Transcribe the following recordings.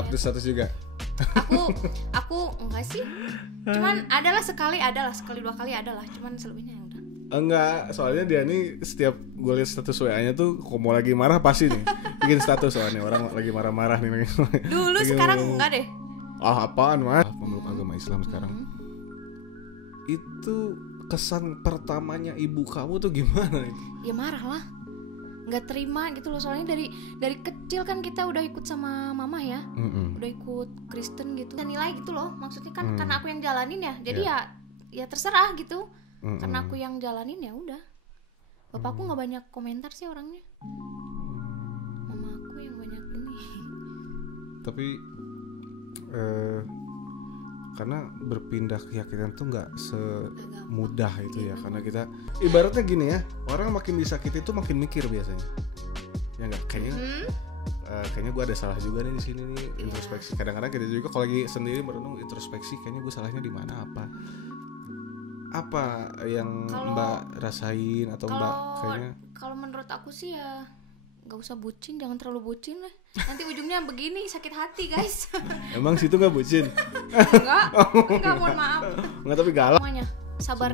update status juga. Aku enggak sih. Cuman adalah sekali dua kali adalah. Cuman selebihnya udah. Enggak, soalnya dia nih setiap gue liat status WA-nya tuh kalau mau lagi marah pasti nih bikin status soalnya orang lagi marah-marah nih. Dulu lagi sekarang ngomong. enggak deh. Apaan mas? Pemeluk agama Islam sekarang. Itu kesan pertamanya ibu kamu tuh gimana itu? Ya marah lah. Nggak terima gitu loh, soalnya dari kecil kan kita udah ikut sama mama ya. Udah ikut Kristen gitu. Dan nilai gitu loh. Maksudnya kan karena aku yang jalanin ya. Jadi ya terserah gitu. Karena aku yang jalanin ya udah. Bapakku nggak banyak komentar sih orangnya. Mama aku yang banyak ini. Tapi karena berpindah keyakinan tuh nggak semudah itu ya, karena kita ibaratnya gini ya, orang makin disakiti tuh makin mikir biasanya. Ya nggak, kayaknya gue ada salah juga nih di sini nih, introspeksi. Kadang-kadang kita juga kalau lagi sendiri merenung introspeksi, kayaknya gue salahnya di mana, apa yang Mbak rasain atau Mbak kayaknya. Kalau menurut aku sih ya nggak usah bucin, jangan terlalu bucin lah. Nanti ujungnya begini, sakit hati guys. Emang situ nggak bucin? enggak, mohon maaf. Nggak, tapi galak. Semuanya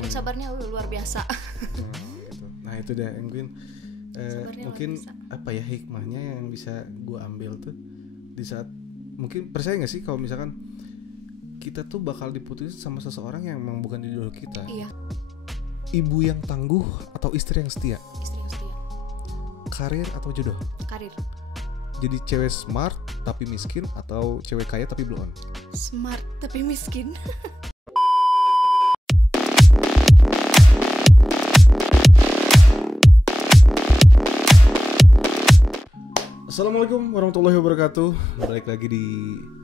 sabarnya luar biasa. Gitu. Nah itu dia mungkin mungkin apa ya hikmahnya yang bisa gue ambil tuh di saat mungkin, percaya nggak sih kalau misalkan kita tuh bakal diputusin sama seseorang yang memang bukan jodoh kita. Iya. Ibu yang tangguh atau istri yang setia? Istri yang setia. Karir atau jodoh? Karir. Jadi cewek smart tapi miskin atau cewek kaya tapi blow on? Smart tapi miskin. Assalamualaikum warahmatullahi wabarakatuh. Balik lagi di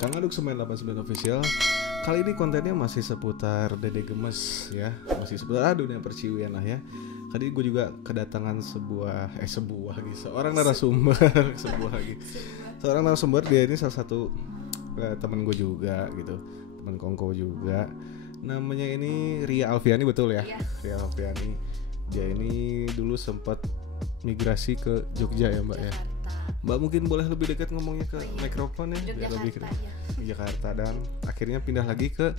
Kang Aduk Semen 89 Official. Kali ini kontennya masih seputar Dede Gemes ya, masih seputar dunia perciwian lah ya. Tadi gue juga kedatangan seorang narasumber. Seorang narasumber, dia ini salah satu teman gue juga gitu, teman kongko juga. Namanya ini Ria Alfiani, betul ya? Iya. Ria Alfiani. Dia ini dulu sempat migrasi ke Jogja ya Mbak ya. Mbak mungkin boleh lebih dekat ngomongnya ke mikrofon ya, biar lebih ke Jakarta, dan akhirnya pindah lagi ke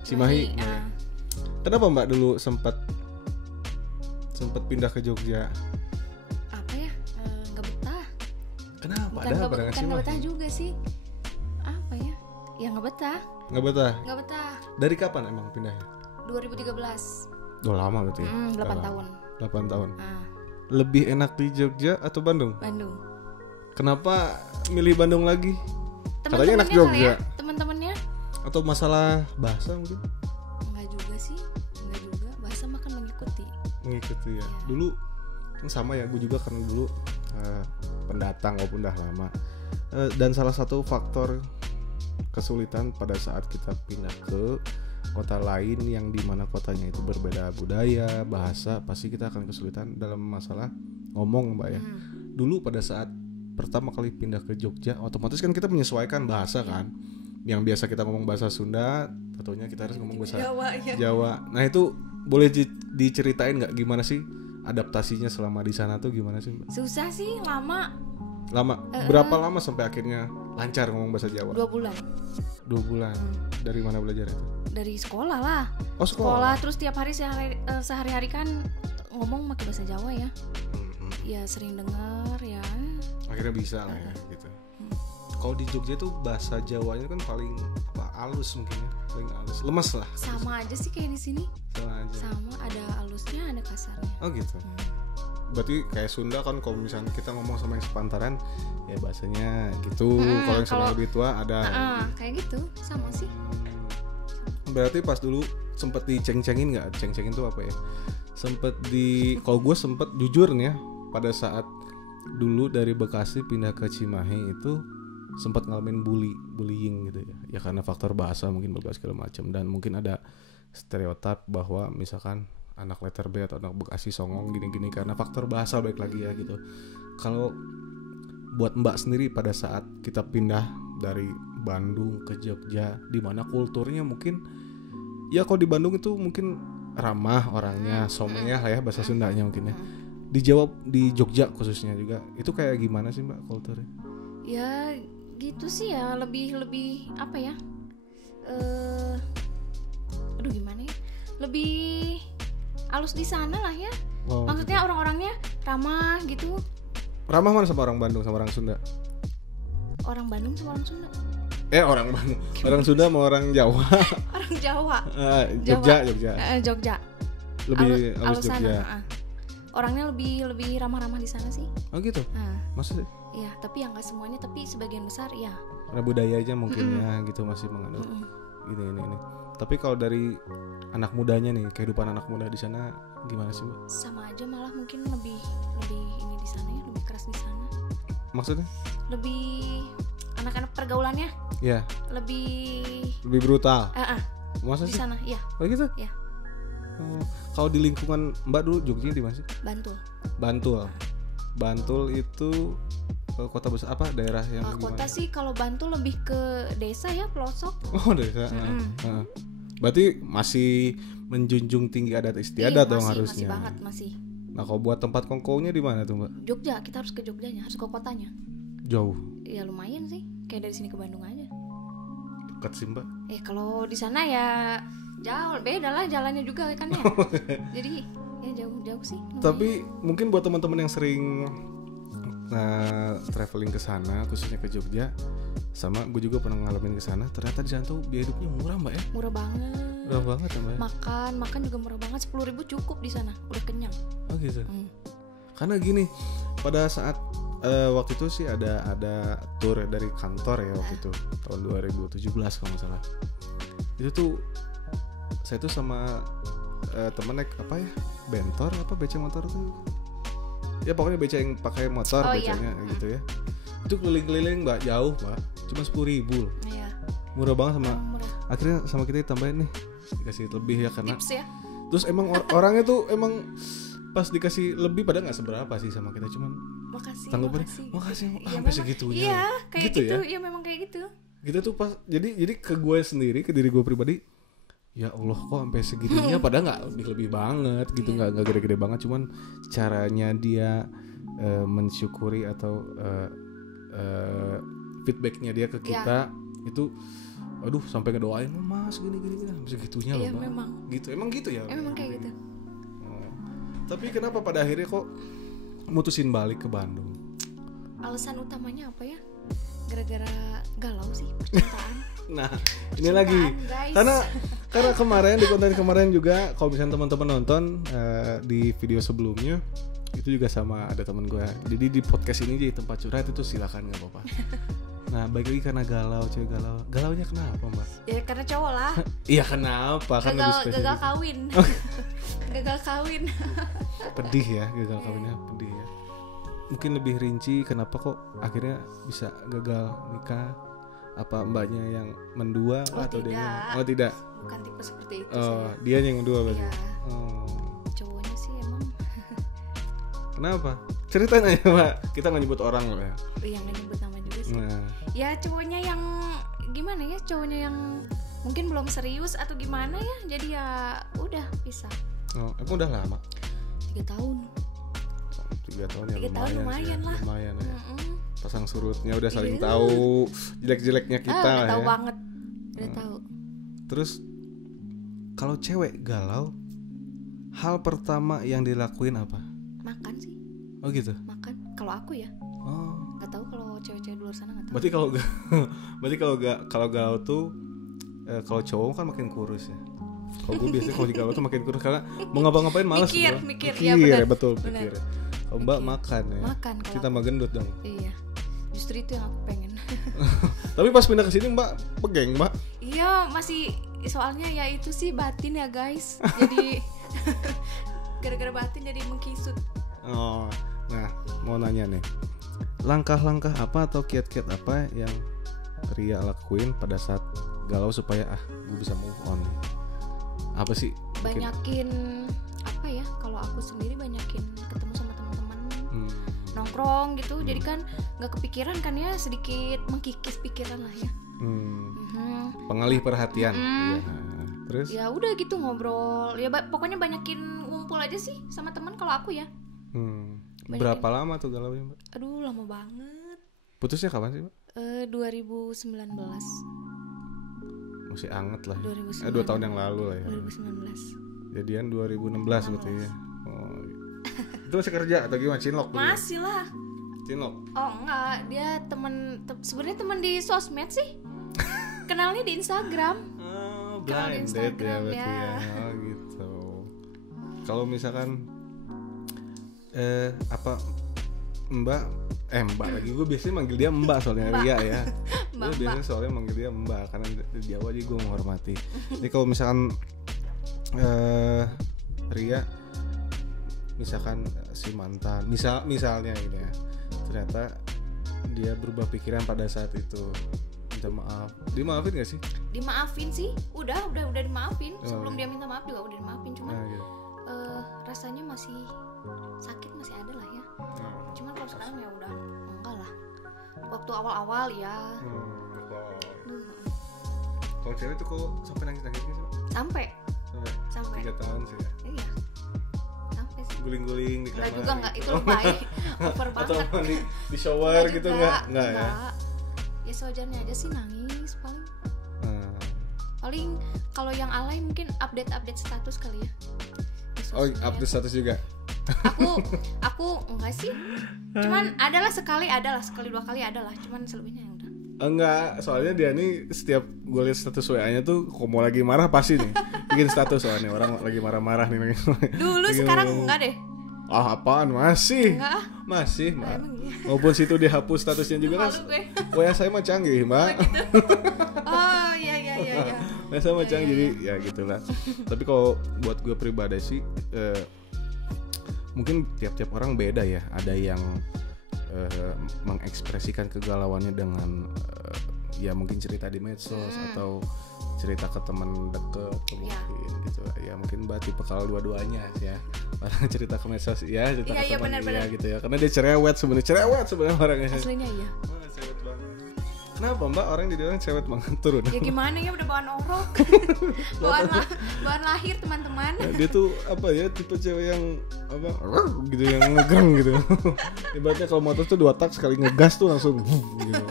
Cimahi. Kenapa Mbak dulu sempat pindah ke Jogja? Apa ya? Nggak betah. Kenapa? Bukan nggak betah juga sih. Apa ya? Ya nggak betah. Nggak betah. Nggak betah. Dari kapan emang pindahnya? 2013. Udah lama berarti ya? 8 tahun. 8 tahun. Lebih enak di Jogja atau Bandung? Bandung. Kenapa milih Bandung lagi? Katanya enak Jogja. Ya, teman-temannya. Atau masalah bahasa mungkin? Enggak juga sih. Enggak juga. Bahasa mah kan mengikuti ya. Dulu sama ya, gue juga karena dulu pendatang walaupun udah lama. Dan salah satu faktor kesulitan pada saat kita pindah ke kota lain yang dimana kotanya itu berbeda budaya, bahasa, pasti kita akan kesulitan dalam masalah ngomong Mbak ya. Dulu pada saat pertama kali pindah ke Jogja, otomatis kan kita menyesuaikan bahasa kan. Yang biasa kita ngomong bahasa Sunda, tentunya kita harus ngomong bahasa Jawa. Nah itu boleh diceritain nggak gimana sih adaptasinya selama di sana tuh gimana sih Mbak? Susah sih, lama. Berapa lama sampai akhirnya lancar ngomong bahasa Jawa? 2 bulan. 2 bulan. Dari mana belajar itu? Dari sekolah lah. Oh sekolah. Terus tiap hari sehari-hari kan ngomong pakai bahasa Jawa ya. Ya sering dengar ya. Akhirnya bisa lah ya gitu. Kalau di Jogja tuh bahasa Jawanya kan paling halus mungkin ya, paling halus, lemes lah. Sama aja sih kayak di sini. Sama ada halusnya, ada kasarnya. Oh gitu. Berarti kayak Sunda kan kalau misalnya kita ngomong sama yang sepantaran ya bahasanya gitu. Kalau yang sama lebih tua ada. Kayak gitu, sama sih. Berarti pas dulu sempet diceng-cengin nggak? Ceng-cengin tuh apa ya? Kalau gue sempet jujur nih ya, pada saat dulu dari Bekasi pindah ke Cimahi itu sempat ngalamin bullying gitu ya. Ya karena faktor bahasa mungkin berbagai segala macam, dan mungkin ada stereotip bahwa misalkan anak letter B atau anak Bekasi songong gini-gini karena faktor bahasa, baik lagi ya gitu. Kalau buat Mbak sendiri pada saat kita pindah dari Bandung ke Jogja, di mana kulturnya mungkin ya kalau di Bandung itu mungkin ramah orangnya, somenya lah ya bahasa Sundanya mungkin ya. Di Jogja khususnya juga itu kayak gimana sih Mbak kulturnya? Ya gitu sih ya, lebih apa ya, aduh gimana ya, lebih halus di sana lah ya. Maksudnya gitu. Orang-orangnya ramah gitu. Ramah mana sama orang Bandung sama orang Sunda? Orang Bandung sama orang Sunda. Orang Bandung, orang Sunda sama orang Jawa. Orang Jawa. Jogja. Lebih halus Jogja. Orangnya lebih ramah-ramah di sana sih. Oh gitu. Maksudnya? Iya, tapi ya nggak semuanya, tapi sebagian besar ya. Karena budaya aja mungkin ya gitu masih menganut. Ini. Tapi kalau dari anak mudanya nih, kehidupan anak muda di sana gimana sih, Mbak? Sama aja, malah mungkin lebih ini di sana ya, lebih keras di sana. Maksudnya? Lebih anak-anak pergaulannya. Iya. Lebih brutal. Masa di sana, iya. Oh gitu? Iya. Kalau di lingkungan Mbak dulu Jogja di mana sih? Bantul. Bantul itu kota besar apa daerah yang kota sih kalau Bantul lebih ke desa ya, pelosok. Oh, desa. Berarti masih menjunjung tinggi adat istiadat dong harusnya. Masih banget, masih. Nah, kalau buat tempat kongkonya di mana tuh, Mbak? Jogja, kita harus ke Jogjanya, harus ke kotanya. Jauh. Ya lumayan sih, kayak dari sini ke Bandung aja. Dekat sih, Mbak. Kalau di sana ya jauh, beda lah jalannya juga kan ya. Jadi ya jauh sih. Lumayan. Tapi mungkin buat teman-teman yang sering traveling ke sana, khususnya ke Jogja, sama gue juga pernah ngalamin ke sana. Ternyata di sana tuh biaya hidupnya murah, Mbak ya. Murah banget ya, Mbak. Makan juga murah banget, 10.000 cukup di sana, udah kenyang. Oh gitu. Karena gini, pada saat waktu itu sih ada tour dari kantor ya waktu itu tahun 2017 kalau nggak salah. Itu tuh saya tuh sama temen naik apa ya, bentor apa becak motor tuh. Ya pokoknya becak yang pakai motor, becaknya gitu ya. Itu keliling-keliling Mbak, jauh Mbak, cuma 10.000 loh. Iya. Murah banget sama. Murah. Akhirnya sama kita ditambahin nih, dikasih lebih ya karena. Tips ya. Terus emang orangnya tuh emang pas dikasih lebih pada nggak seberapa sih sama kita, cuman makasih sampai segitunya. Iya, kayak gitu ya. Iya memang kayak gitu. Kita tuh pas jadi ke gue sendiri, ke diri gue pribadi, ya Allah kok sampai segitunya, padahal nggak lebih banget gitu, nggak gede-gede banget, cuman caranya dia mensyukuri atau feedbacknya dia ke kita itu, aduh sampai ngedoain Mas gini sampai segitunya loh. Iya memang. Gitu, emang gitu ya. Memang kayak gitu. Tapi kenapa pada akhirnya kok mutusin balik ke Bandung? Alasan utamanya apa ya? Gara-gara galau sih, percintaan. Nah, ini lagi. Guys. Karena kemarin di konten kemarin juga, kalau misalnya teman-teman nonton di video sebelumnya, itu juga sama ada teman gue. Jadi di podcast ini jadi tempat curhat, itu silakan, nggak apa-apa. Nah, balik lagi karena cewek galau. Galaunya kenapa, Mbak? Ya karena cowok lah. Iya, kenapa? Kan lebih spesifik. Gagal kawin. Gagal kawin. Pedih ya, gagal kawinnya pedih ya. Mungkin lebih rinci kenapa kok akhirnya bisa gagal nikah? Apa mbaknya yang mendua atau dia? Oh tidak. Bukan tipe seperti itu. Dia yang mendua berarti. Iya. Cowoknya sih emang. Kenapa? Ceritain aja Mbak. Kita nggak nyebut orang loh ya. Iya, nggak nyebut nama juga sih. Ya cowoknya yang gimana ya? Cowoknya yang mungkin belum serius atau gimana ya? Jadi ya udah pisah. Oh, emang udah lama? 3 tahun. 3 tahun ya. 3 tahun lumayan lah. Lumayan ya. Pasang surutnya udah saling tahu jelek-jeleknya kita udah tahu ya. Banget. Udah tahu. Terus kalau cewek galau, hal pertama yang dilakuin apa? Makan sih. Oh gitu. Makan. Kalau aku ya. Oh. Nggak tahu kalau cewek-cewek di luar sana nggak tahu. Berarti kalau galau tuh kalau cowok kan makin kurus ya. Kalau gue biasanya kalau di galau tuh makin kurus karena mau ngapa-ngapain malas. Mikir ya benar. Betul, pikir. Kalau Mbak makan ya. Makan. Kita tambah gendut dong. Iya. Justru itu yang aku pengen. Tapi pas pindah ke sini Mbak pegeng, Mbak. Iya, masih soalnya ya itu sih batin ya, guys. Jadi gara-gara batin jadi mengkisut. Oh. Nah, mau nanya nih. Langkah-langkah apa atau kiat-kiat apa yang Ria lakuin pada saat galau supaya gue bisa move on? Apa sih? Banyakin apa ya? Kalau aku sendiri banyakin ketemu sama teman-teman, nongkrong gitu. Jadi kan nggak kepikiran kan ya, sedikit mengkikis pikiran lah ya. Pengalih perhatian. Ya. Terus? Ya udah gitu ngobrol. Ya pokoknya banyakin ngumpul aja sih sama teman kalau aku ya. Berapa lama tuh galaunya, Mbak? Aduh lama banget. Putusnya kapan sih, Mbak? 2019. Masih anget lah. 2019. 2 tahun yang lalu lah ya. 2019. Jadian 2016 berarti ya. Oh. Itu masih kerja atau gimana? Cinlok dulu. Masih lah. Cinlok. Oh enggak, dia sebenarnya teman di sosmed sih. Kenalnya di Instagram. Oh, Kenal di blind date ya Instagram, berarti ya. ya. Oh gitu. Kalau misalkan Mbak lagi, gue biasanya manggil dia Mbak soalnya Ria ya. Gue biasanya soalnya manggil dia Mbak karena di Jawa aja gue menghormati. Jadi kalau misalkan Ria misalkan si mantan misalnya ini ya, ternyata dia berubah pikiran pada saat itu, minta maaf, dimaafin gak sih? Dimaafin sih, udah dimaafin. Sebelum dia minta maaf juga udah dimaafin, cuman gitu. rasanya masih sakit, masih ada lah ya. Cuman kalau sekarang ya udah enggak lah. Waktu awal-awal ya. Kalau cewek tuh kok sampai nangis-nangis sih? Sampai 3 tahun sih ya. Iya. Sampai sih. Guling-guling di kamar. Enggak juga enggak, gitu. itu lebay. Over Atau banget. di shower gitu enggak ya? Ya sewajarnya aja sih nangis paling. Paling kalau yang alay mungkin update status kali ya. Oh, update status juga. Aku enggak sih. Cuman adalah sekali 2 kali adalah, cuman selebihnya ya udah. Enggak, soalnya dia nih setiap gue liat status WA-nya tuh kok mau lagi marah pasti nih bikin status, soalnya orang lagi marah-marah nih. Dulu lagi sekarang ngomong. enggak deh. Apaan masih? Enggak. Masih, Mbak. Iya. Maupun situ dihapus statusnya juga kan. WA saya mah canggih, Mbak. Oh, gitu. Oh, iya. WA saya mah canggih, jadi ya gitulah. Tapi kalau buat gue pribadi sih mungkin tiap-tiap orang beda ya. Ada yang mengekspresikan kegalauannya dengan ya mungkin cerita di medsos atau cerita ke teman deket mungkin gitu ya. Mungkin Mbak tipe kalau dua-duanya ya, orang cerita ke medsos ya, cerita ke teman ya gitu ya, karena dia cerewet sebenarnya orangnya aslinya iya. Cerewet banget. Kenapa Mbak orang dibilang cerewet banget? Turun ya gimana ya, udah bawaan orok. bawaan lahir teman-teman. Nah, dia tuh apa ya, tipe cewek yang apa gitu, yang ngegreng gitu. Ibaratnya kalau motor tuh 2 tak sekali ngegas tuh langsung gitu.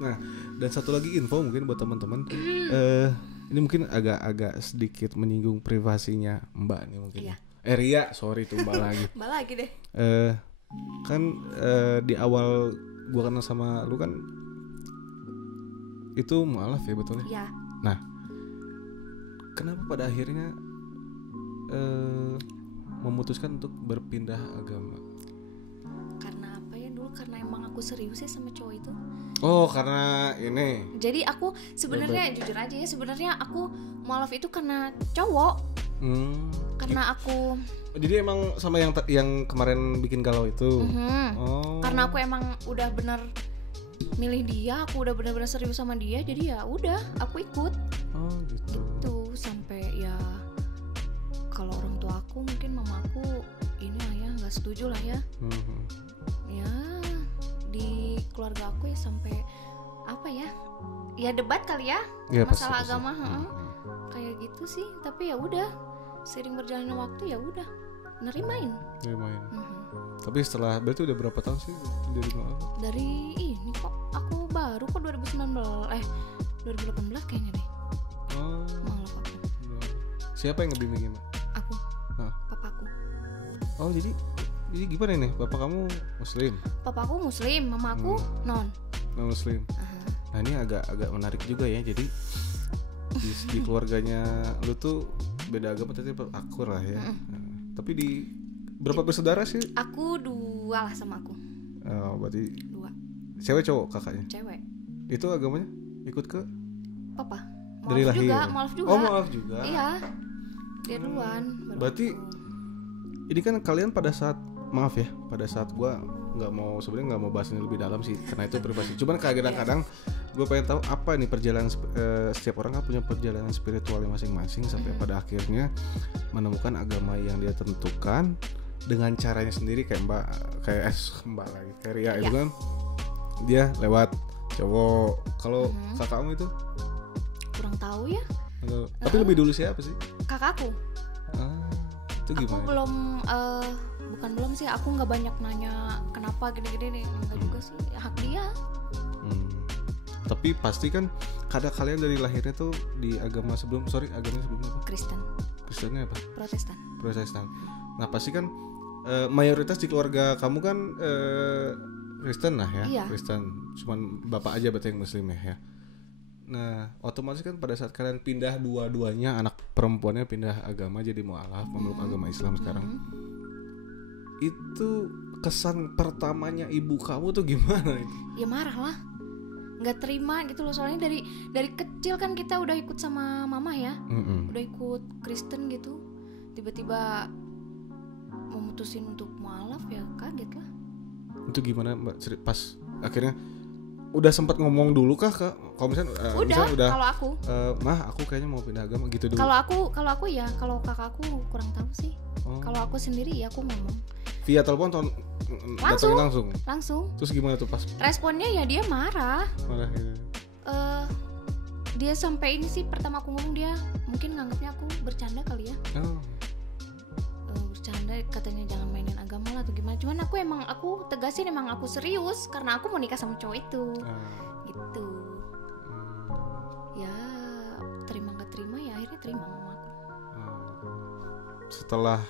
Nah, dan satu lagi info mungkin buat teman-teman, ini mungkin agak sedikit menyinggung privasinya Mbak nih mungkin. Iya. Ria, sorry tuh Mbak lagi. Mbak lagi deh. Kan di awal gua kenal sama lu kan itu mualaf ya betulnya. Iya. Nah, kenapa pada akhirnya memutuskan untuk berpindah agama? Karena apa ya, dulu karena emang aku serius ya sama cowok itu. Oh, karena ini. Jadi aku sebenarnya jujur aja ya, sebenarnya aku mualaf itu karena cowok. Karena aku. Jadi emang sama yang kemarin bikin galau itu. Oh. Karena aku emang udah bener milih dia, aku udah bener-bener serius sama dia, jadi ya udah aku ikut. Oh gitu. Gitu sampai ya kalau orang tua aku, mungkin mama aku ini lah ya nggak setuju lah ya. Ya di keluarga aku ya sampai apa ya? Ya debat kali ya, masalah pasti. Agama, kayak gitu sih. Tapi ya udah, seiring berjalannya waktu ya udah nerimain. Tapi setelah berarti udah berapa tahun sih dari mualaf? Dari ini kok aku baru kok 2018 kayaknya deh. Oh. Mualaf aku. Siapa yang ngebimbingin? Aku. Papaku. Oh jadi gimana nih? Bapak kamu muslim? Papaku muslim, mama aku non muslim. Nah ini agak menarik juga ya. Jadi di keluarganya lu tuh beda agama tapi akur lah ya. Tapi di berapa bersaudara sih? Aku 2 lah sama aku. Oh, berarti 2. Cewek cowok kakaknya? Cewek. Itu agamanya ikut ke? Papa. Dari lahir. Mualaf juga. Oh, mualaf juga. Iya. Dia duluan. Berarti ini kan kalian pada saat pada saat gue sebenarnya nggak mau bahas ini lebih dalam sih karena itu privasi. Cuman kadang-kadang gue pengen tahu apa nih perjalanan setiap orang kan punya perjalanan spiritualnya masing-masing sampai pada akhirnya menemukan agama yang dia tentukan dengan caranya sendiri, kayak Mbak lagi kayak Ria itu kan dia lewat cowok. Kalau kakakmu itu kurang tahu ya. Tapi lebih dulu siapa sih? Kakakku. Itu gimana? Aku belum bukan belum sih, aku nggak banyak nanya kenapa gini-gini nih, enggak juga sih, hak dia. Tapi pasti kan kada kalian dari lahirnya tuh di agamanya sebelum apa? Kristennya apa? Protestan. Nah pasti kan mayoritas di keluarga kamu kan Kristen lah ya. Iya. Kristen, cuman bapak aja berarti yang Muslim ya. Nah otomatis kan pada saat kalian pindah dua-duanya, anak perempuannya pindah agama jadi mualaf, memeluk agama Islam sekarang, itu kesan pertamanya ibu kamu tuh gimana itu? Ya marah lah, nggak terima gitu loh, soalnya dari kecil kan kita udah ikut sama mama ya, udah ikut Kristen gitu, tiba-tiba memutusin untuk mualaf, ya kaget lah. Itu gimana Mbak pas akhirnya udah sempat ngomong dulu kah kalau misalnya udah kalau aku mah aku kayaknya mau pindah agama gitu dulu. Kalau aku ya, kalau kakakku kurang tahu sih. Kalau aku sendiri ya aku ngomong via telepon langsung. Terus gimana tuh pas responnya? Ya dia marah gitu. Dia sampai ini sih, pertama aku ngomong dia mungkin nganggapnya aku bercanda kali ya. Bercanda, katanya jangan mainin agama lah atau gimana. Cuman aku tegasin emang aku serius karena aku mau nikah sama cowok itu. Gitu. Ya terima nggak terima ya akhirnya terima mama aku. Setelah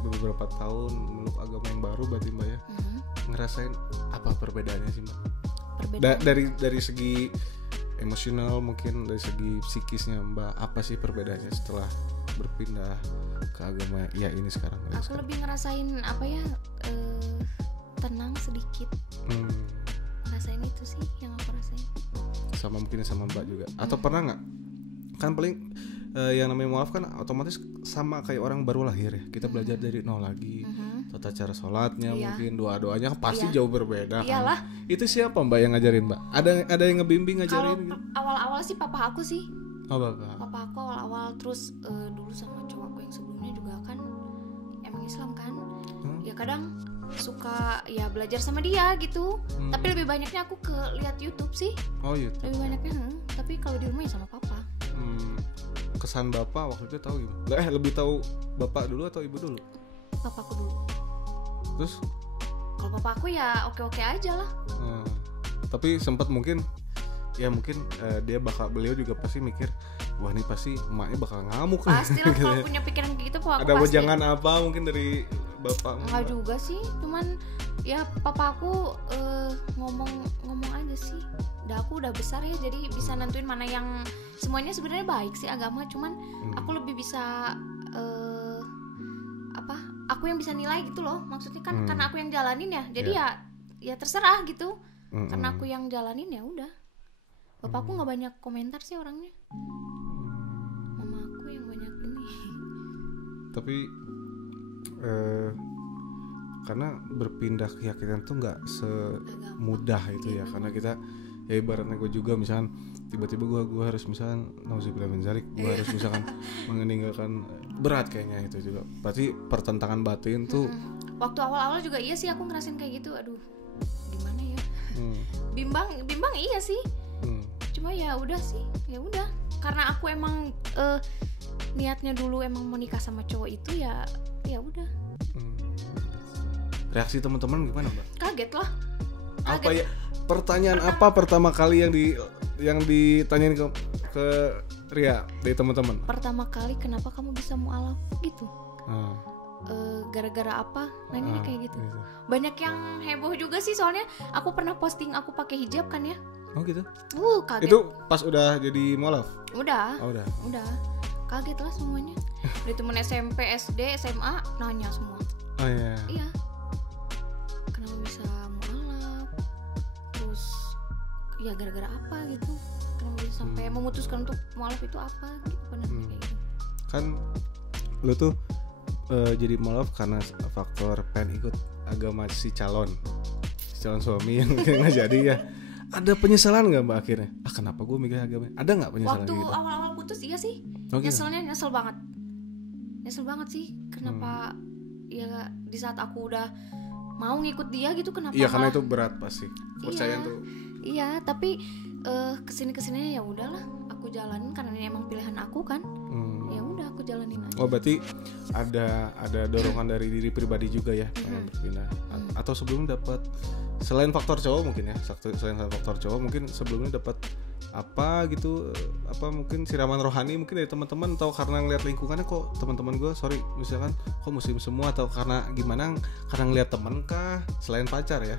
beberapa tahun meluk agama yang baru berarti Mbak ya, ngerasain apa perbedaannya sih Mbak? Dari segi emosional, mungkin dari segi psikisnya Mbak, apa sih perbedaannya setelah berpindah ke agama ya ini sekarang? Aku lebih ngerasain apa ya, tenang sedikit. Ngerasain itu sih yang aku rasain. Sama mungkin sama Mbak juga. Atau pernah nggak? Kan paling yang namanya mualaf kan otomatis sama kayak orang baru lahir ya. Kita belajar dari nol lagi. Tata cara sholatnya, mungkin doa-doanya pasti jauh berbeda. Iyalah. Kan? Itu siapa Mbak yang ngajarin Mbak? Ada yang ngebimbing ngajarin? Kalau gitu? Awal-awal sih papa aku sih. Bapak. Papa aku awal-awal, terus dulu sama cowokku yang sebelumnya juga kan emang Islam kan. Ya kadang suka ya belajar sama dia gitu. Tapi lebih banyaknya aku lihat YouTube sih. Oh YouTube. Lebih banyaknya. Tapi kalau di rumah ya sama papa. Kesan bapak waktu itu tahu gimana? Lebih tahu bapak dulu atau ibu dulu? Papaku dulu. Terus? Kalau papaku ya oke-oke aja lah. Tapi sempat mungkin beliau juga pasti mikir, wah ini pasti emaknya bakal ngamuk. Pasti lah kalau punya pikiran kayak gitu Pak. Ada wejangan apa mungkin dari bapak? Enggak juga sih, cuman ya papaku ngomong aja sih. Aku udah besar ya, jadi bisa nentuin mana yang semuanya sebenarnya baik sih agama, cuman aku lebih bisa aku yang bisa nilai gitu loh, maksudnya kan karena aku yang jalanin ya, jadi ya terserah gitu. Karena aku yang jalanin ya udah. Bapakku nggak banyak komentar sih orangnya. Mama aku yang banyak ini. Tapi karena berpindah keyakinan tuh nggak semudah itu ya, karena kita ya ibaratnya gue juga misalkan tiba-tiba gue harus misalkan nauzubillah min dzalik, gue harus misalkan meninggalkan berat kayaknya itu juga. Berarti pertentangan batin tuh. Waktu awal-awal juga iya sih aku ngerasain kayak gitu. Aduh, gimana ya? Bimbang iya sih. Cuma ya udah sih, ya udah. Karena aku emang niatnya dulu emang mau nikah sama cowok itu ya udah. Reaksi teman-teman gimana Mbak? Kaget lah. Apa ya? Pertanyaan apa pertama kali yang ditanyain ke Ria dari teman-teman? Pertama kali kenapa kamu bisa mualaf gitu? Gara-gara apa? Nanya kayak gitu. Banyak yang heboh juga sih, soalnya aku pernah posting aku pakai hijab kan ya. Oh gitu? Kaget. Itu pas udah jadi mualaf? Udah. Kaget lah semuanya. Dari temen SMP, SD, SMA nanya semua. Oh iya. Iya. Kenapa bisa mualaf? Terus ya gara-gara apa gitu? Kenapa bisa sampai memutuskan untuk mualaf itu apa gitu, kayak gitu. Kan lu tuh jadi mualaf karena faktor pengen ikut agama si calon suami yang nggak jadi ya. Ada penyesalan nggak Mbak akhirnya? Kenapa gue mikir agama? Ada nggak penyesalan? Waktu gitu? awal-awal putus iya sih. Nyesel banget sih. Kenapa ya di saat aku udah mau ngikut dia gitu, kenapa? Iya karena itu berat pasti. Percayaan tuh. Iya tapi kesini ya udahlah, aku jalanin karena ini emang pilihan aku kan. Ya udah aku aku jalanin aja. Oh berarti ada dorongan dari diri pribadi juga ya pengen berpindah. Atau sebelumnya dapat selain faktor cowok mungkin ya, selain faktor cowok mungkin sebelumnya dapat apa gitu, apa mungkin siraman rohani mungkin dari teman-teman, atau karena ngeliat lingkungannya kok teman-teman gue misalkan kok muslim semua, atau karena gimana, karena ngeliat teman kah selain pacar ya,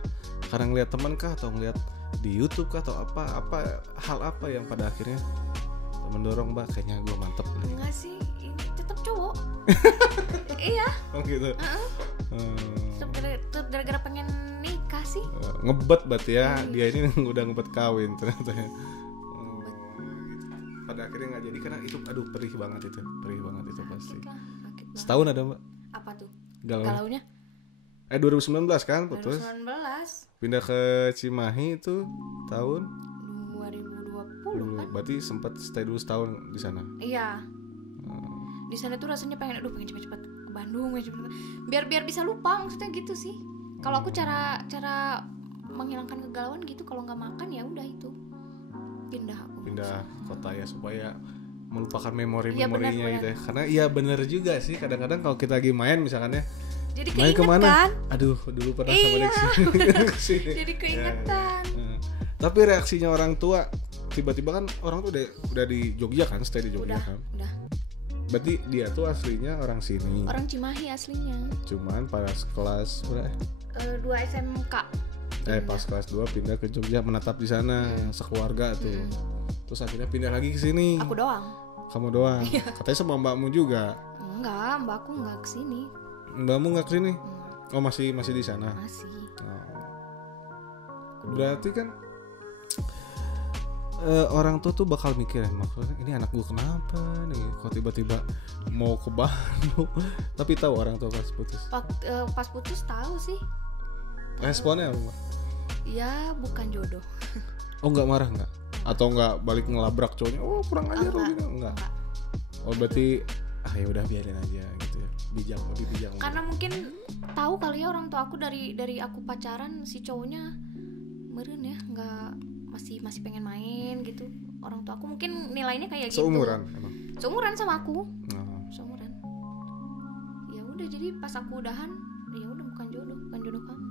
karena ngeliat teman kah atau ngeliat di YouTube kah, atau apa hal apa yang pada akhirnya mendorong Mbak kayaknya gue mantep nih. Enggak sih, ini tetap cowok. Iya. Oh gitu. Tetap gara-gara pengen nikah sih. Ngebet berarti ya, dia ini udah ngebet kawin ternyata ya. Pada akhirnya nggak jadi karena itu, aduh perih banget itu pasti. Sakit Setahun ada Mbak? Apa tuh? Galaunya? 2019 kan putus? 2019. Pindah ke Cimahi itu tahun 2020 kan? Berarti sempat stay dulu setahun di sana. Iya. Di sana tuh rasanya pengen cepet-cepet ke Bandung, biar bisa lupa, maksudnya gitu sih. Kalau aku cara menghilangkan kegalauan gitu, kalau nggak makan ya udah itu pindah kota ya, supaya melupakan memori-memorinya gitu ya. Karena iya bener juga sih, kadang-kadang kalau kita lagi main misalkan ya, jadi main kemana? Kan? Aduh dulu pernah sama Dexy. Jadi keingetan. Tapi reaksinya orang tua tiba-tiba kan, orang tuh udah di Jogja kan, stay di Jogja kan. Udah. Berarti dia tuh aslinya orang sini. Orang Cimahi aslinya. Cuman pas kelas berapa? 2 SMK. Pas kelas 2 pindah ke Jogja, menetap di sana sekeluarga tuh. Terus akhirnya pindah lagi ke sini. Aku doang. Kamu doang. Katanya sama mbakmu juga. Enggak, mbakku enggak kesini. Mbakmu enggak kesini? Oh masih di sana. Masih. Berarti kan orang tua tuh bakal mikir ya, maksudnya ini anak gue kenapa nih kok tiba-tiba mau ke Bandung. Tapi tahu orang tua pas putus. Pas putus tahu sih. Responnya apa Mbak? Ya bukan jodoh. Oh nggak marah nggak? Atau nggak balik ngelabrak cowoknya? Oh kurang ajar lo gitu nggak? Oh berarti ya udah biarin aja gitu ya. Lebih bijak. Karena mungkin tahu kali ya orang tua aku dari aku pacaran si cowoknya meren ya, nggak masih pengen main gitu. Orang tua aku mungkin nilainya kayak gitu. Seumuran emang? Seumuran sama aku. Seumuran. Ya udah, jadi pas aku udahan, ya udah bukan jodoh kamu.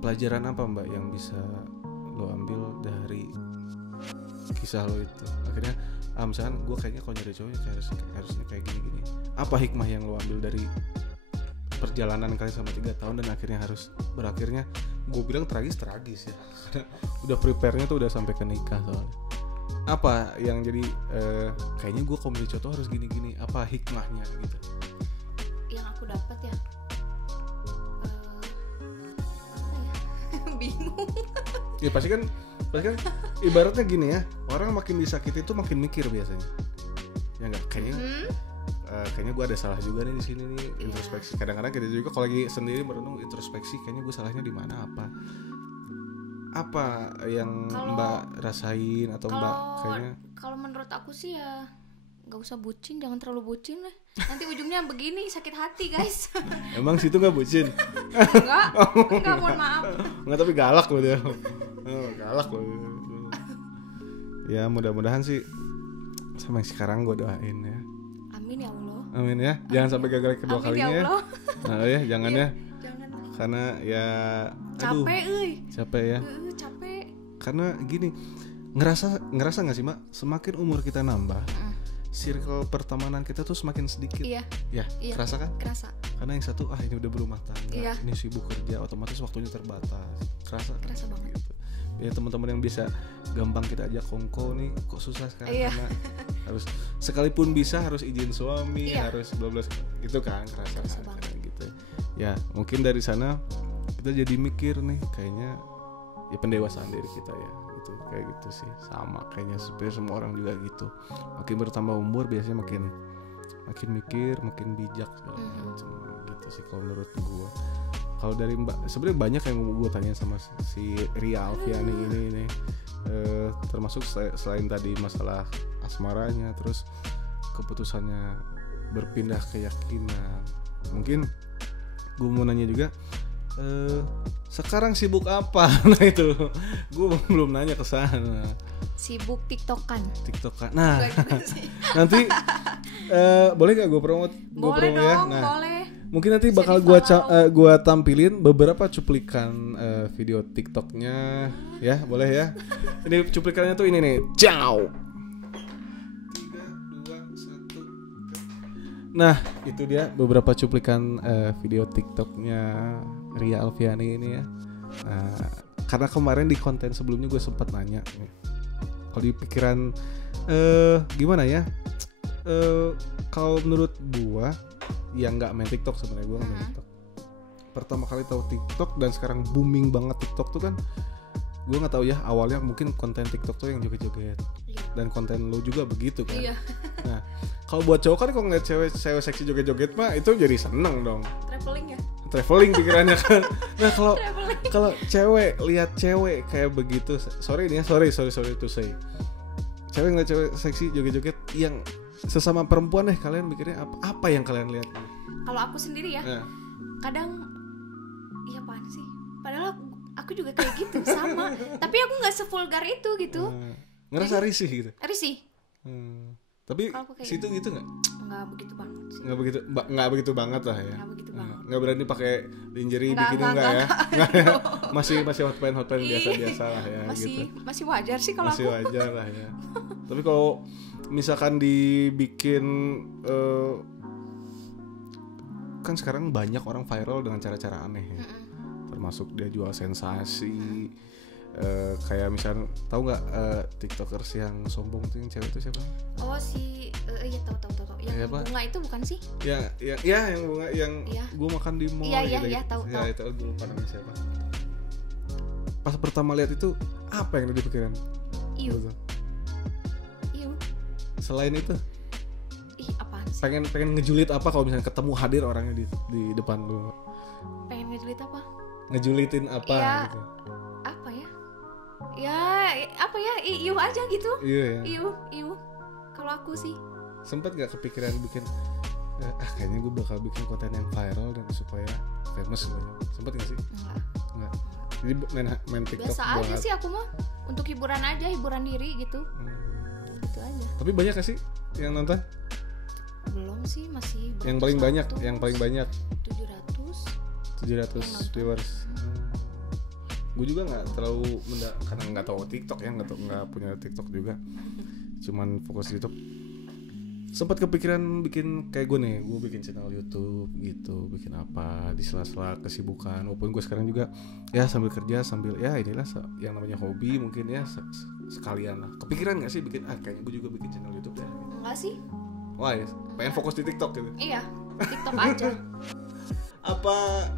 Pelajaran apa Mbak yang bisa lo ambil dari kisah lo itu? Akhirnya misalkan gue kayaknya kalau nyari cowok harusnya kayak gini. Apa hikmah yang lo ambil dari perjalanan kalian sama 3 tahun dan akhirnya harus berakhirnya, gue bilang tragis ya, karena udah prepare-nya tuh udah sampai ke nikah soalnya. Apa yang jadi kayaknya gue kalau milih cowok harus gini, apa hikmahnya gitu? Yang aku dapat ya, bingung. Ya pasti kan ibaratnya gini ya, orang makin disakiti itu makin mikir biasanya. Ya enggak, kayaknya gue ada salah juga nih di sini nih, introspeksi. Kadang-kadang kita juga kalau lagi sendiri merenung introspeksi, kayaknya gue salahnya di mana, apa yang Mbak rasain atau Mbak kayaknya. Kalau menurut aku sih ya nggak usah bucin, jangan terlalu bucin lah. Nanti ujungnya begini, sakit hati guys. Emang situ nggak bucin? Enggak, mohon maaf. Enggak, tapi galak loh dia. Galak loh. Ya mudah-mudahan sih sama yang sekarang gue doain ya. Amin ya Allah. Amin ya. Jangan sampai gagal kedua kalinya ya. Nah ya, jangan ya. Jangan. Karena ya capek ya. Capek. Karena gini, ngerasa nggak sih Mak, semakin umur kita nambah, circle pertemanan kita tuh semakin sedikit. Iya. Kerasa kan? Kerasa. Karena yang satu ini udah berumah tangga, ini sibuk kerja, otomatis waktunya terbatas. Kerasa banget. Gitu. Ya teman-teman yang bisa gampang kita ajak kongko nih kok susah sekarang. Karena harus sekalipun bisa harus izin suami, harus 12 gitu kan, kerasa banget gitu. Ya mungkin dari sana kita jadi mikir nih, kayaknya ya pendewasaan diri kita ya gitu, kayak gitu sih. Sama kayaknya supaya semua orang juga gitu, makin bertambah umur biasanya makin mikir, makin bijak segala macam gitu sih kalau menurut gua. Kalau dari Mbak, sebenarnya banyak yang gue tanya sama si Ria Alfiani ini termasuk selain tadi masalah asmaranya, terus keputusannya berpindah keyakinan. Mungkin gue mau nanya juga, sekarang sibuk apa? Nah itu gue belum nanya ke sana. Sibuk tiktokan. Nah nanti boleh gak gue promote? Boleh dong, ya? Nah, boleh. Mungkin nanti bakal gue tampilin beberapa cuplikan video TikToknya, ya boleh ya. Ini cuplikannya tuh ini nih, ciao. 3, 2, 1. Nah itu dia beberapa cuplikan video TikToknya Ria Alfiani ini ya. Karena kemarin di konten sebelumnya gue sempat nanya, kalau di pikiran gimana ya? Kalau menurut gue yang nggak main TikTok sebenarnya, gue nggak main TikTok. Pertama kali tahu TikTok dan sekarang booming banget TikTok tuh kan, gue nggak tahu ya awalnya mungkin konten TikTok tuh yang joget-joget dan konten lo juga begitu kan. Iya. Nah kalau buat cowok kan kalau ngeliat cewek seksi joget-joget mah itu jadi seneng dong. Traveling pikirannya kan. Nah kalau cewek lihat cewek kayak begitu, sorry to say, cewek ngeliat cewek seksi joget-joget yang sesama perempuan deh, kalian mikirnya apa yang kalian lihat? Kalau aku sendiri ya, kadang iya apaan sih? Padahal aku juga kayak gitu sama, tapi aku nggak sevulgar itu gitu. Ngerasa risih gitu? Risih. Tapi situ gitu nggak? Nggak begitu banget sih. Nggak begitu banget lah ya. Nggak begitu banget. Nggak berani pakai lingerie bikini nggak ya? Nggak ya? Masih hot pants biasa lah ya. Masih wajar sih kalau aku. Masih wajar lah ya. Tapi kalau misalkan dibikin kan sekarang banyak orang viral dengan cara-cara aneh ya. Termasuk dia jual sensasi. Kayak misalnya tahu nggak tiktokers yang sombong tuh, yang cewek itu siapa? Oh si iya tahu yang ya, bunga itu bukan sih? Ya yang bunga yang gue makan di mall. Iya tahu. Ya itu gue lupa namanya siapa. Pas pertama lihat itu apa yang ada di pikiran? Iu. Selain itu, apaan sih? Pengen ngejulit apa kalau misalnya ketemu hadir orangnya di depan lu? Pengen ngejulit apa? Ngejulitin apa ya, gitu? Apa ya? Ya apa ya? Iu aja gitu. Iya. Iu. Kalau aku sih. Sempet gak kepikiran bikin? Kayaknya gue bakal bikin konten yang viral dan supaya famous gitu. Sempet gak sih? Enggak. Jadi main TikTok. Biasa aja sih aku mah. Untuk hiburan diri gitu. Gitu aja. Tapi banyak gak sih yang nonton? Belum sih, masih yang paling banyak 700 viewers. Gue juga nggak terlalu karena nggak tahu TikTok ya, nggak punya TikTok juga, cuman fokus YouTube. Sempat kepikiran bikin kayak gue nih, gue bikin channel YouTube gitu, bikin apa di sela-sela kesibukan. Walaupun gue sekarang juga ya sambil kerja sambil ya inilah yang namanya hobi mungkin ya sekalian lah. Kepikiran nggak sih bikin kayaknya gue juga bikin channel YouTube ya? Enggak sih. Wah ya, pengen fokus di TikTok gitu. Iya, TikTok aja. Apa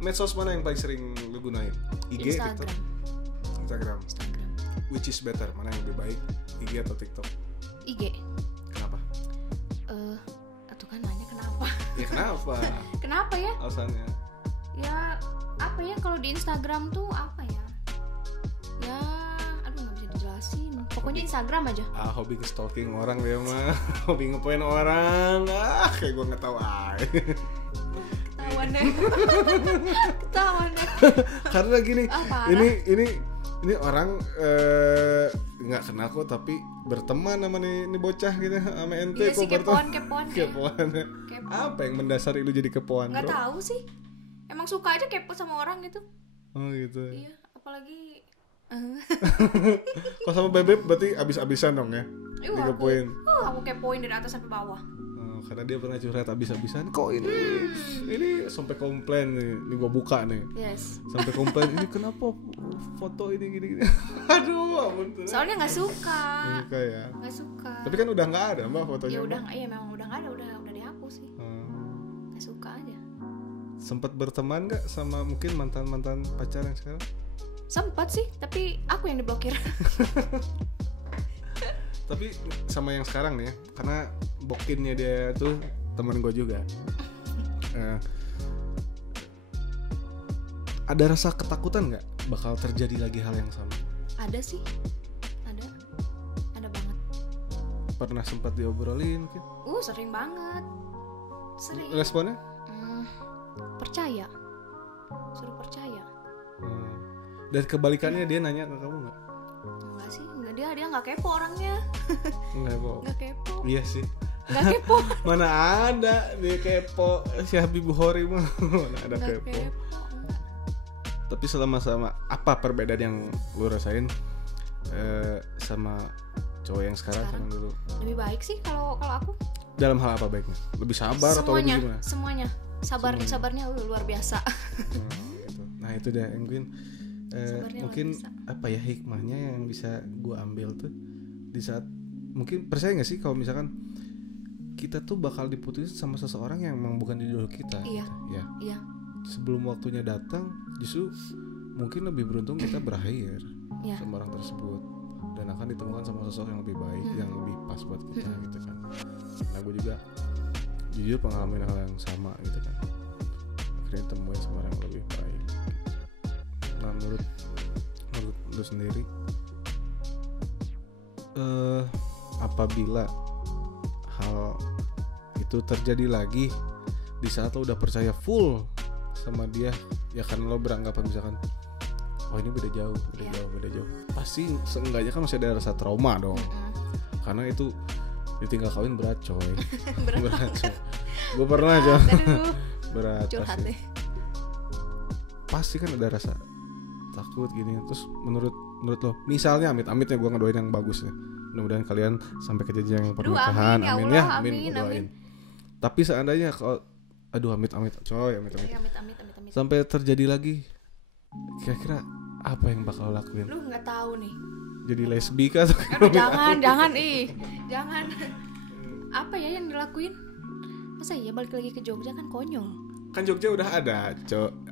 medsos mana yang paling sering lu gunain? IG, Instagram. TikTok? Instagram. Which is better? Mana yang lebih baik? IG atau TikTok? IG. Kenapa? Tuh kan nanya kenapa? Ya kenapa? Kenapa ya? Alasannya? Ya apa ya, kalau di Instagram tuh apa ya? Ya aduh nggak bisa dijelasin. Pokoknya Instagram aja. Hobi stalking orang dia mah. Hobi ngepoin orang. Kayak gue nggak tahu Ketahuan deh. Karena gini, ini orang nggak kenal kok tapi berteman sama ini bocah gitu sama ente. Iya sih, kepoan. Apa yang mendasari lu jadi kepoan? Nggak tahu sih, emang suka aja kepo sama orang gitu. Oh gitu. Iya, apalagi kalau sama bebek berarti abis-abisan dong ya. Dikepoin. Aku kepoin dari atas sampai bawah. Karena dia pernah curhat abis-abisan. Kok ini sampai komplain nih. Ini gua buka nih. Yes. Sampai komplain, ini kenapa foto ini gini. Aduh, ampun. Soalnya nggak suka. Nggak suka. Tapi kan udah nggak ada mbak fotonya. Ya udah, iya memang udah nggak ada, udah dihapus sih. Nggak suka aja. Sempat berteman nggak sama mungkin mantan pacar yang sekarang? Sempat sih, tapi aku yang diblokir. Tapi sama yang sekarang nih ya, karena bokinnya dia tuh temen gue juga. Ada rasa ketakutan nggak bakal terjadi lagi hal yang sama? Ada sih, ada banget. Pernah sempat diobrolin mungkin? Sering banget. Responnya? Percaya. suruh percaya. Dan kebalikannya dia nanya ke kamu nggak? Enggak sih, enggak, dia nggak kepo orangnya. Nggak kepo. Iya sih. Nggak kepo. Mana ada dia kepo, si Habib Bukhari mah mana ada Nggak kepo. Tapi sama apa perbedaan yang lu rasain sama cowok yang sekarang sama dulu? Lebih baik sih kalau aku. Dalam hal apa baiknya? Lebih sabar atau lebih gimana? Semuanya. Sabarnya luar biasa. Gitu. Nah itu dia yang mungkin apa ya hikmahnya yang bisa gue ambil tuh di saat mungkin percaya nggak sih kalau misalkan kita tuh bakal diputusin sama seseorang yang memang bukan jodoh kita. Iya. Gitu, ya. Iya. Sebelum waktunya datang justru mungkin lebih beruntung kita berakhir sama orang tersebut dan akan ditemukan sama sosok yang lebih baik yang lebih pas buat kita gitu kan. Nah gue juga jujur pengalaman hal yang sama gitu kan, akhirnya temuin sama orang yang lebih baik. Nah menurut lu sendiri apabila hal itu terjadi lagi di saat lo udah percaya full sama dia, ya kan lo beranggapan misalkan oh ini beda jauh, pasti seenggaknya kan masih ada rasa trauma dong. Karena itu ditinggal kawin berat coy. berat coy. Gue pernah coy. Berat pasti. Pasti kan ada rasa takut gini. Terus menurut lo misalnya amit-amitnya gue ngedoain yang bagus ya, mudah-mudahan kalian sampai ke jenjang pernikahan. Amin. Tapi seandainya kalau amit-amit coy, amit. Sampai terjadi lagi, kira-kira apa yang bakal lakuin? Lu nggak tahu nih. Jadi lesbi kah? Jangan. Apa ya yang dilakuin? Masa ya balik lagi ke Jogja kan konyol. Kan Jogja udah ada,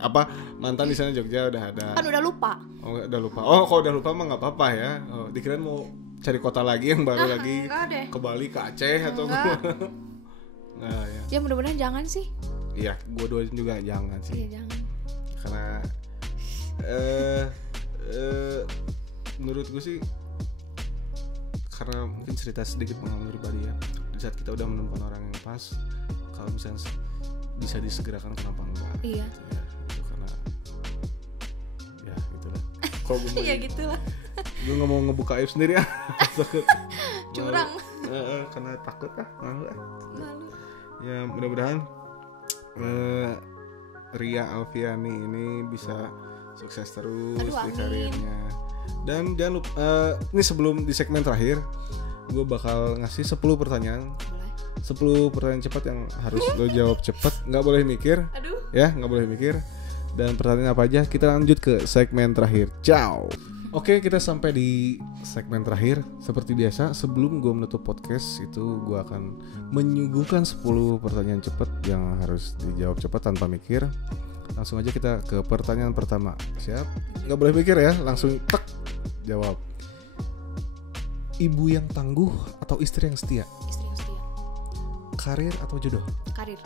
apa mantan di sana Jogja udah ada. Kan udah lupa. Oh, udah lupa. Oh, kalau udah lupa mah nggak apa-apa ya. Oh, dikirain mau cari kota lagi yang baru lagi. Ke Bali, ke Aceh atau enggak. Nah, ya. Ya mudah-mudahan jangan sih. Iya, gue doain juga jangan sih. Iya, jangan. Karena menurut gue sih karena mungkin cerita sedikit pengalaman pribadi ya, di saat kita udah menemukan orang yang pas, kalau misalnya bisa disegerakan kenapa enggak? Iya. Gitu ya, itu karena ya gitulah. Kalau gue ya gitulah. Gue nggak mau ngebuka aib sendiri ya. Curang. Karena takut malu. Ya mudah-mudahan Ria Alfiani ini bisa sukses terus di karirnya. Dan jangan lupa, ini sebelum di segmen terakhir gue bakal ngasih 10 pertanyaan. 10 pertanyaan cepat yang harus lo jawab cepat, nggak boleh mikir. Ya, nggak boleh mikir. Dan pertanyaan apa aja, kita lanjut ke segmen terakhir. Ciao. Oke, kita sampai di segmen terakhir. Seperti biasa, sebelum gue menutup podcast itu gue akan menyuguhkan 10 pertanyaan cepat yang harus dijawab cepat tanpa mikir. Langsung aja kita ke pertanyaan pertama. Siap? Nggak boleh mikir ya, langsung tek jawab. Ibu yang tangguh atau istri yang setia? Istri yang setia. Karir atau jodoh? Karir.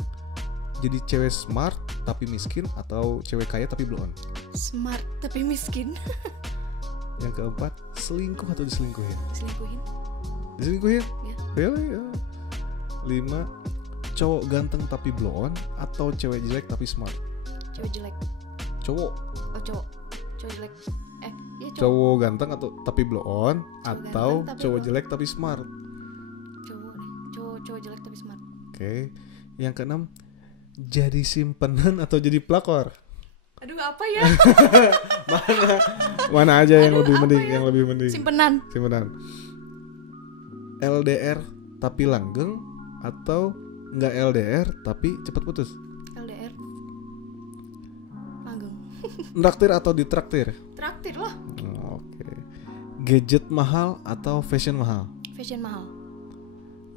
Jadi cewek smart tapi miskin atau cewek kaya tapi blow on? Smart tapi miskin. Yang keempat, selingkuh atau diselingkuhin? Diselingkuhin? Ya. Really? Ya. 5, cowok ganteng tapi blow on atau cewek jelek tapi smart? Cewek jelek. Cowok. Oh, cowok jelek. Iya cowok. Cowok ganteng atau tapi blow on atau cowok jelek tapi smart? Cowok jelek tapi smart. Oke. Yang keenam, jadi simpenan atau jadi pelakor? Aduh, apa ya? Mana aja yang lebih mending, ya? Yang lebih mending. Simpenan. LDR tapi langgeng atau enggak LDR tapi cepat putus? LDR. Langgeng. Traktir atau ditraktir? Traktir lah. Oke. Gadget mahal atau fashion mahal? Fashion mahal.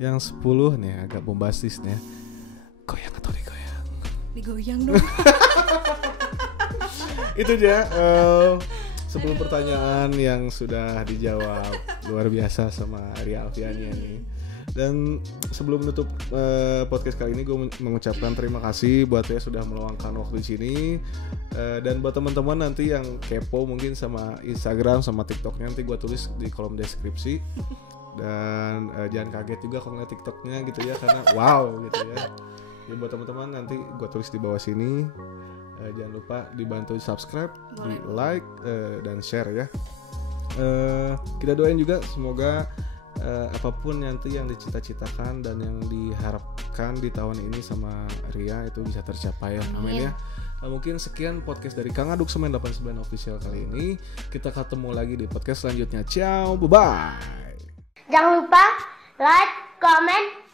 Yang 10 nih agak bombastis nih. Goyang atau digoyang? Digoyang dong. Itu dia 10 pertanyaan yang sudah dijawab. Luar biasa sama Ria Alfiani nih. Dan sebelum menutup podcast kali ini, gue mengucapkan terima kasih buat ya sudah meluangkan waktu di sini. Dan buat teman-teman nanti yang kepo mungkin sama Instagram sama TikToknya, nanti gue tulis di kolom deskripsi. Dan jangan kaget juga kalau ngeliat TikToknya gitu ya, karena wow gitu ya. Ya buat teman-teman nanti gue tulis di bawah sini. Jangan lupa dibantu subscribe, di like dan share ya. Kita doain juga semoga apapun nanti yang dicita-citakan dan yang diharapkan di tahun ini sama Ria itu bisa tercapai ya. Amin ya. Mungkin sekian podcast dari Kang Aduk Semen 89 Official kali ini. Kita ketemu lagi di podcast selanjutnya. Ciao, bye-bye. Jangan lupa like, comment,